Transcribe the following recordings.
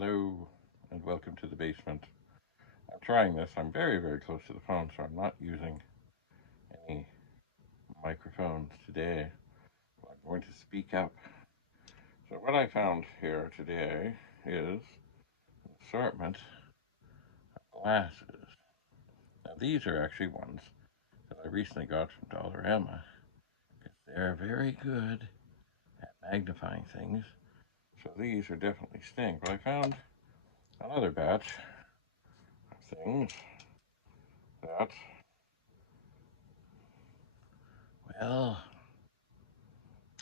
Hello and welcome to the basement. I'm trying this. I'm very, very close to the phone, so I'm not using any microphones today. I'm going to speak up. So, what I found here today is an assortment of glasses. Now, these are actually ones that I recently got from Dollarama because they're very good at magnifying things. So, these are definitely staying. But I found another batch of things that, well,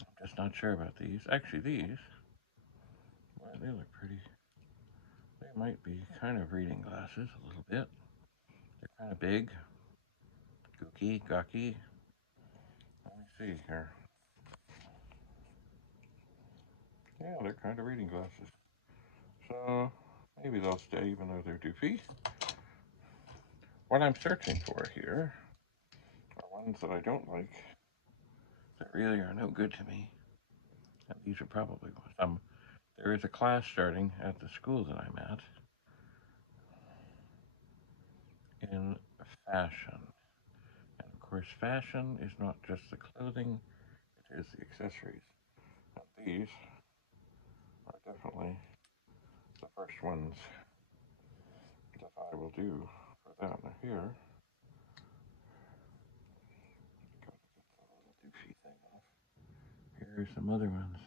I'm just not sure about these. Actually, these, well, they look pretty. They might be kind of reading glasses a little bit. They're kind of big, gooky, gawky. Let me see here. Yeah, they're kind of reading glasses. So maybe they'll stay even though they're doofy. What I'm searching for here are ones that I don't like, that really are no good to me. And these are probably some. There is a class starting at the school that I'm at in fashion. And of course, fashion is not just the clothing, it is the accessories. And these are definitely the first ones that I will do for that. Now here, gotta get the little doofy thing off. Here are some other ones.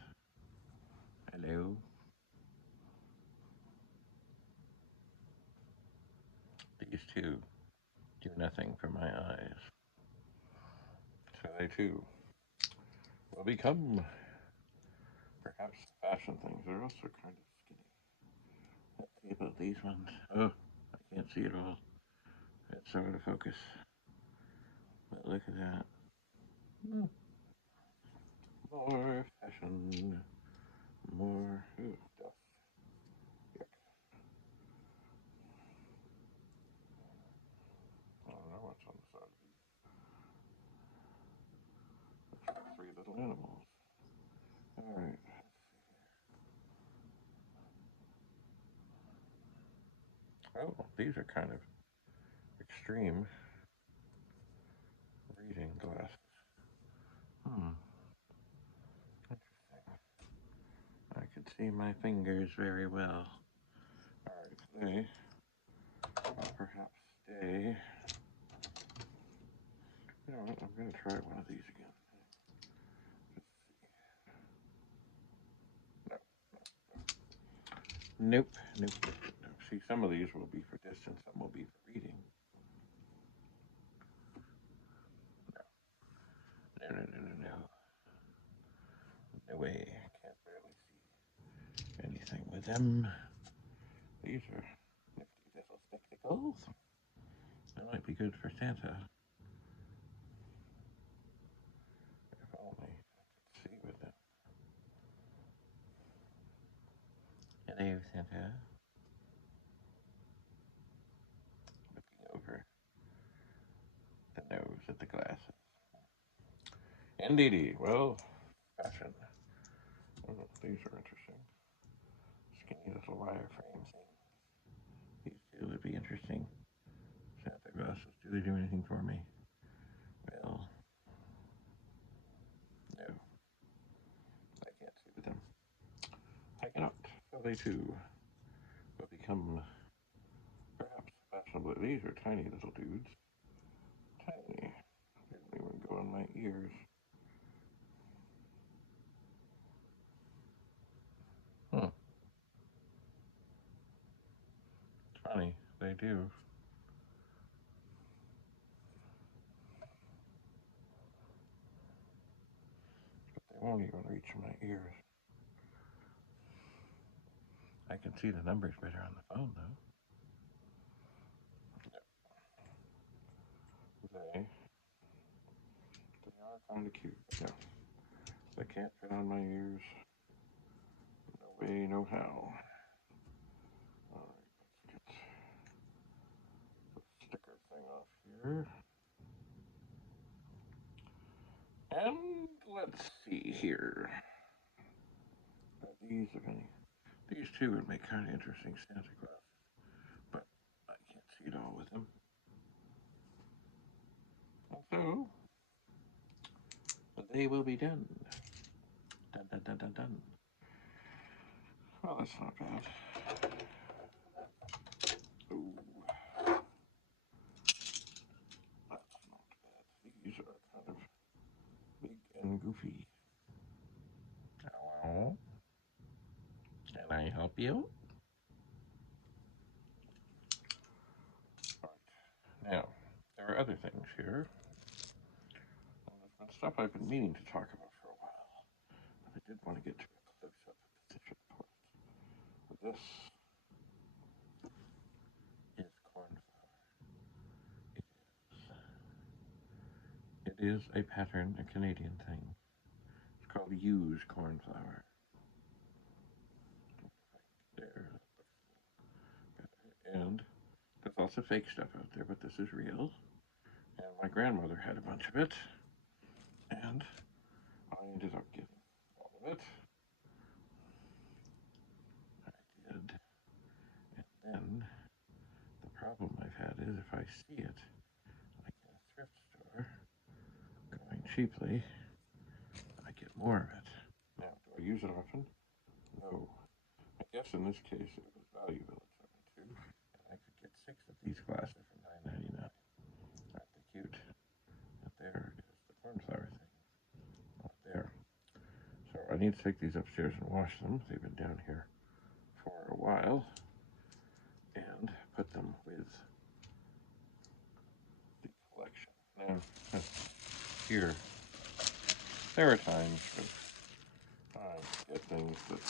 Hello. These two do nothing for my eyes. So they too will become perhaps fashion things. They're also kind of skinny. Let's see about these ones. Oh, I can't see it all. It's so out of focus. But look at that. More fashion. More stuff. Yuck. I don't know what's on the side of these. Three little animals. Alright. Oh, these are kind of extreme reading glasses. Interesting. I can see my fingers very well. Alright, they will perhaps stay. You know what? I'm going to try one of these again. Let's see. No. Nope. Nope. Nope. Nope. See, some of these will be for distance, some will be for reading. No. No, no, no, no, no. No way. I can't barely see anything with them. These are nifty little spectacles. That might be good for Santa. If only I could see with them. Hello, Santa. Looking over the nose at the glasses. Indeedy. Well, fashion. Oh, these are interesting. Skinny little wire frame things. These two would be interesting. Santa glasses. Do they do anything for me? Well, no. I can't see with them. I cannot. So they too will become perhaps fashionable. These are tiny little dudes. Tiny. They don't even go in my ears. It's funny. They do. But they won't even reach my ears. I can see the numbers better on the phone, though. They are kind of cute. Yeah. They can't fit on my ears. No way, no how. Alright, let's get the sticker thing off here. And let's see here. These, if any. These two would make kind of interesting Santa Claus, but I can't see it all with them. So, they will be done. Dun, dun, dun, dun, dun. Well, that's not bad. Ooh. That's not bad. These are kind of big and goofy. Hello? Can I help you? Right. Now, there are other things here. And there's been stuff I've been meaning to talk about for a while. But I did want to get to a close-up position for it. This is cornflower. It is a pattern, a Canadian thing. It's called Use Cornflower. There. And there's lots of fake stuff out there, but this is real. And my grandmother had a bunch of it. And I ended up getting all of it. I did. And then the problem I've had is if I see it, like in a thrift store, going cheaply, I get more of it. Now, do I use it often? No. I guess in this case it was value village of it too. And I could get 6 of these glasses for $9.99. Aren't they cute? And there is the cornflower thing. Not there. So I need to take these upstairs and wash them. They've been down here for a while. And put them with the collection. Now, here, there are times when I get things that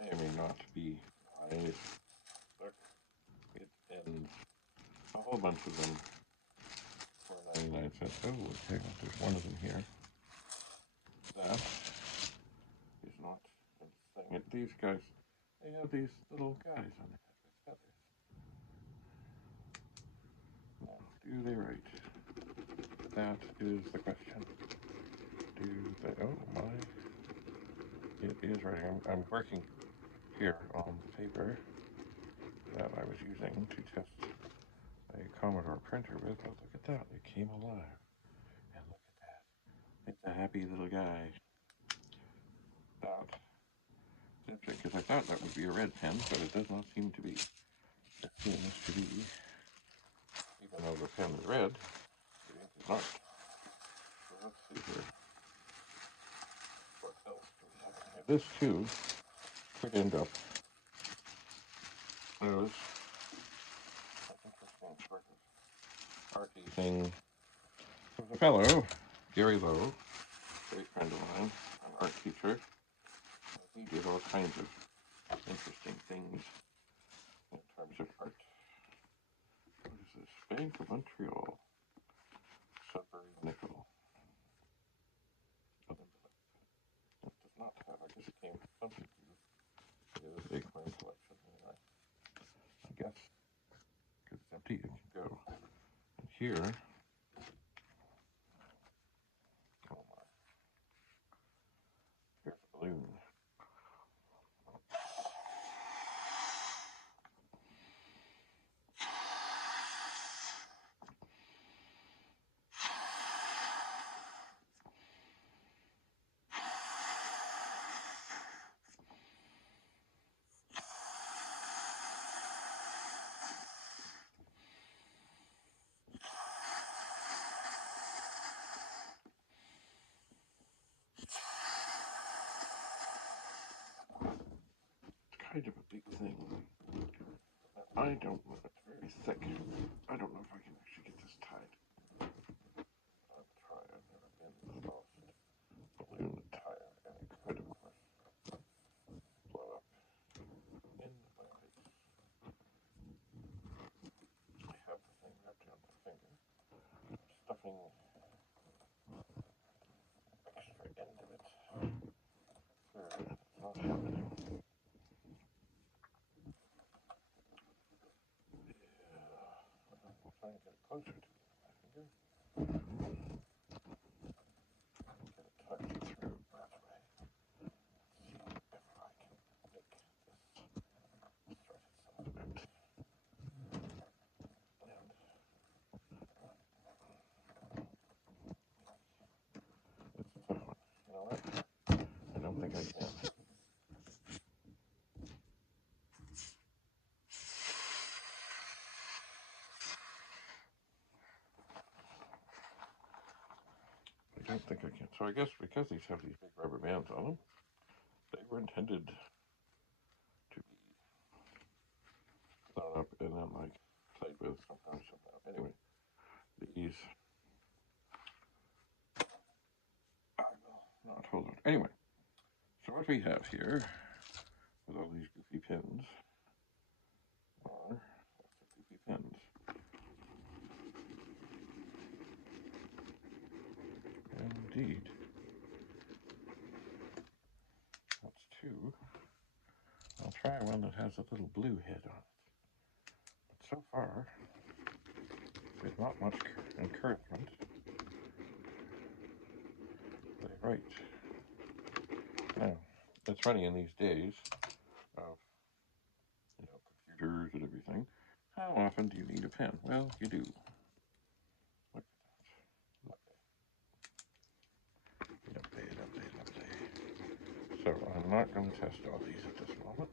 may or may not be nice. Look, it ends a whole bunch of them for 99 cents. Oh, hang on, there's one of them here. That is not interesting. These guys, they have these little guys on their head with feathers. Now, do they right? That is the question. Do they? Oh my! It is writing. I'm working here on the paper that I was using to test a Commodore printer with. But look at that! It came alive, and look at that! It's a happy little guy. That interesting because I thought that would be a red pen, but it does not seem to be. It seems to be, even though the pen is red, the ink is not. So let's see here. What else do we have in here? This too could end up as an interesting sort of arty thing. There's a fellow, Gary Lowe, great friend of mine, an art teacher. He did all kinds of interesting things in terms of art. What is this? Bank of Montreal. Sudbury nickel. It does not have, I guess it came from something to do with a coin collection. Anyway, I guess, because it's empty, it can go. And here, oh my, here's a balloon. Kind of a big thing. I don't know, it's very thick. I don't know if I can actually get this tied. I'll try, I've never been involved. Balloon tire, and it could, of course, blow up in my face. I have the thing wrapped around my finger. Stuffing extra end of it. Third, it's not happening. I'm trying to get it closer to my finger. Get it tucked through that way. See if I can make think I can. I don't think I can. So I guess because these have these big rubber bands on them, they were intended to be thrown up and then like played with sometimes. Anyway, these I will not hold on. Anyway, so what we have here with all these goofy pins are goofy pins. Indeed. That's two. I'll try one that has a little blue head on it. But so far, with not much encouragement, they write. Now, it's funny in these days of computers and everything, how often do you need a pen? Well, you do. Look at that. Lovely. So I'm not going to test all these at this moment.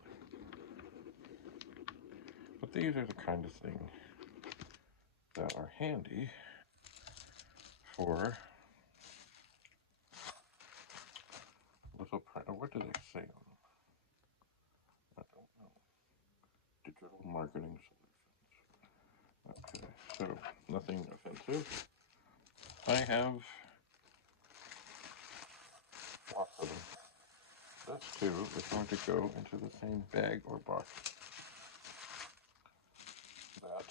But these are the kind of things that are handy for little print. What do they say on them? I don't know. Digital marketing solutions. Okay, so nothing offensive. I have lots of them. This too is going to go into the same bag or box that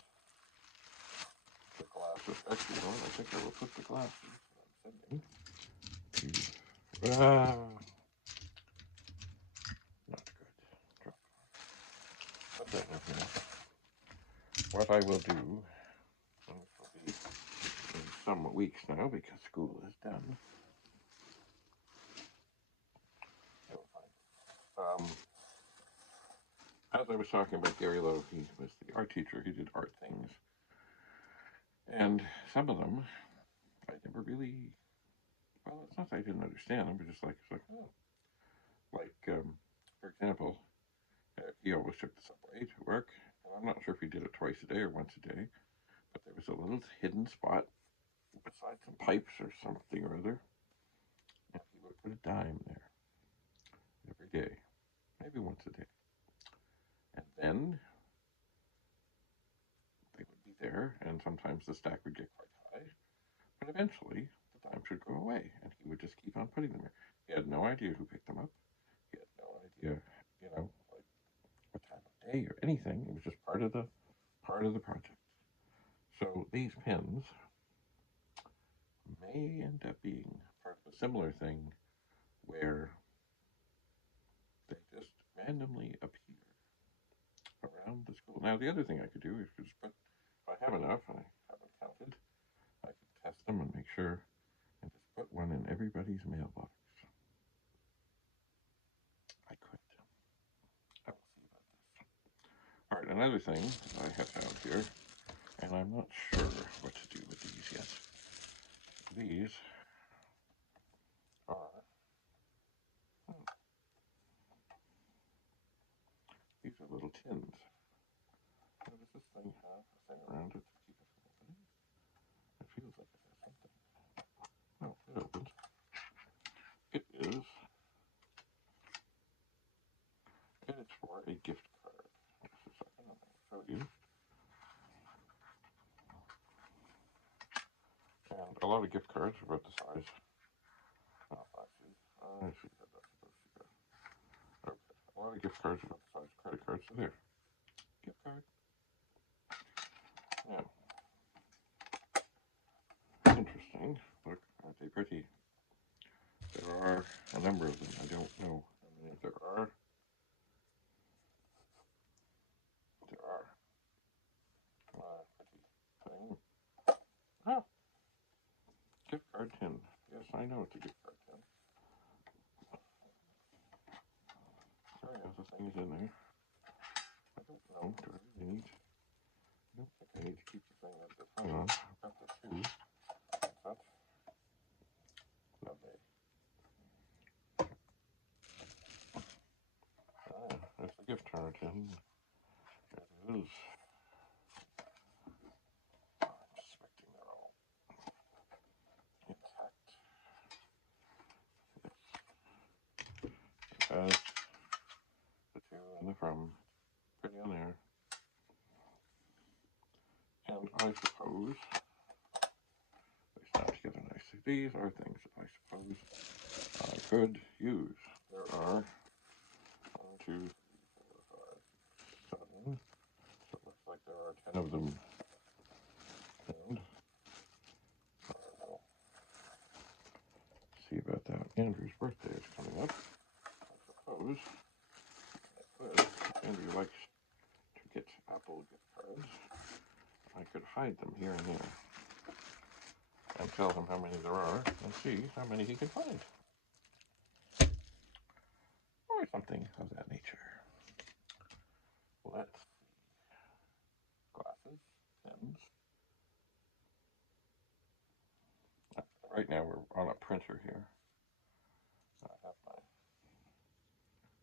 the glasses. Actually, you know what? I think I will put the glasses that I'm sending to. Not good. Put that in here. What I will do, and this will be in some weeks now because school is done. As I was talking about Gary Lowe, he was the art teacher. He did art things, and some of them I never really. Well, it's not that I didn't understand them, but just like it's like oh, for example, he always took the subway to work, and I'm not sure if he did it twice a day or once a day, but there was a little hidden spot beside some pipes or something or other, and he would put a dime there every day, maybe once a day, and then they would be there, and sometimes the stack would get quite high, but eventually the dimes would go away, and he would just keep on putting them there. He had no idea who picked them up. He had no idea, like what time of day or anything. It was just part of the project. So these pins may end up being part of a similar thing where they just randomly appear around the school. Now, the other thing I could do is just put, if I have enough and I haven't counted, I could test them and make sure and just put one in everybody's mailbox. I could. I will see about this. All right, another thing I have found here, and I'm not sure what to do with these yet. These are little tins. What does this thing have? A thing around it to keep it from opening? It feels like it has something. Oh, it opens. It is. And it's for a gift card. Just a second, I'm going to show you. And a lot of gift cards are about the size. Oh, I see how that's supposed to go. Okay. A lot of gift cards are about the size of credit cards. So there. Gift card. Now, interesting. Look, aren't they pretty? There are a number of them. I don't know how many there are. There are. Pretty thing. Ah, gift card tin. Yes, I know it's a gift card tin. Sorry, the thing is in there. I don't know. Do I really need? I don't think I need to keep the thing that this hung on. I've got the two. That's lovely. American. It is. I'm suspecting they're all intact. It has the to and the from pretty on there. And I suppose they snap together nicely. These are things that I suppose I could use. There are 1, 2, 3, 4, 5, 7. So it looks like there are 10 of them. And see about that. Andrew's birthday is coming up. I suppose I could. Andrew likes to get Apple gift cards. I could hide them here and there and tell him how many there are and see how many he can find. Or something of that nature. Let's see. Glasses, pens. Right now we're on a printer here.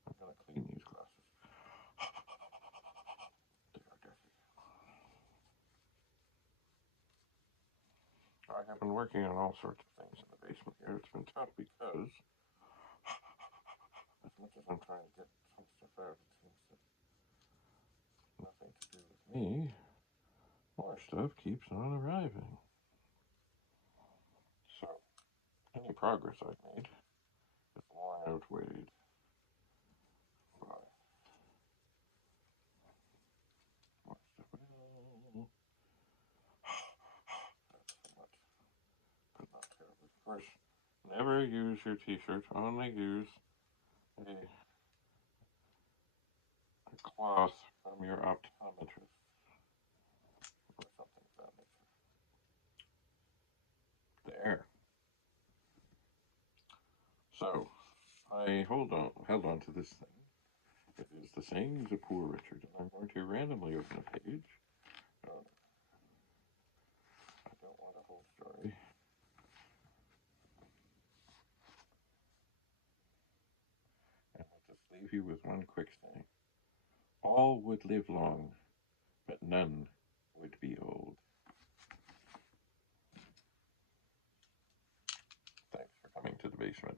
I'm going to clean these glasses. They are dirty. I have been working on all sorts of things in the basement here. It's been tough because as much as I'm trying to get some stuff out, it seems that nothing to do with me. More stuff keeps on arriving. So, any progress I've made is long outweighed by more stuff. That's somewhat, but not terribly. Of course, never use your t-shirt. Only use a cloth from your optometrist or something of that nature. There. So, I held on to this thing. It is the saying is a poor Richard, and I'm going to randomly open a page. I don't want a whole story. And I'll just leave you with one quick saying. All would live long, but none would be old. Thanks for coming to the basement.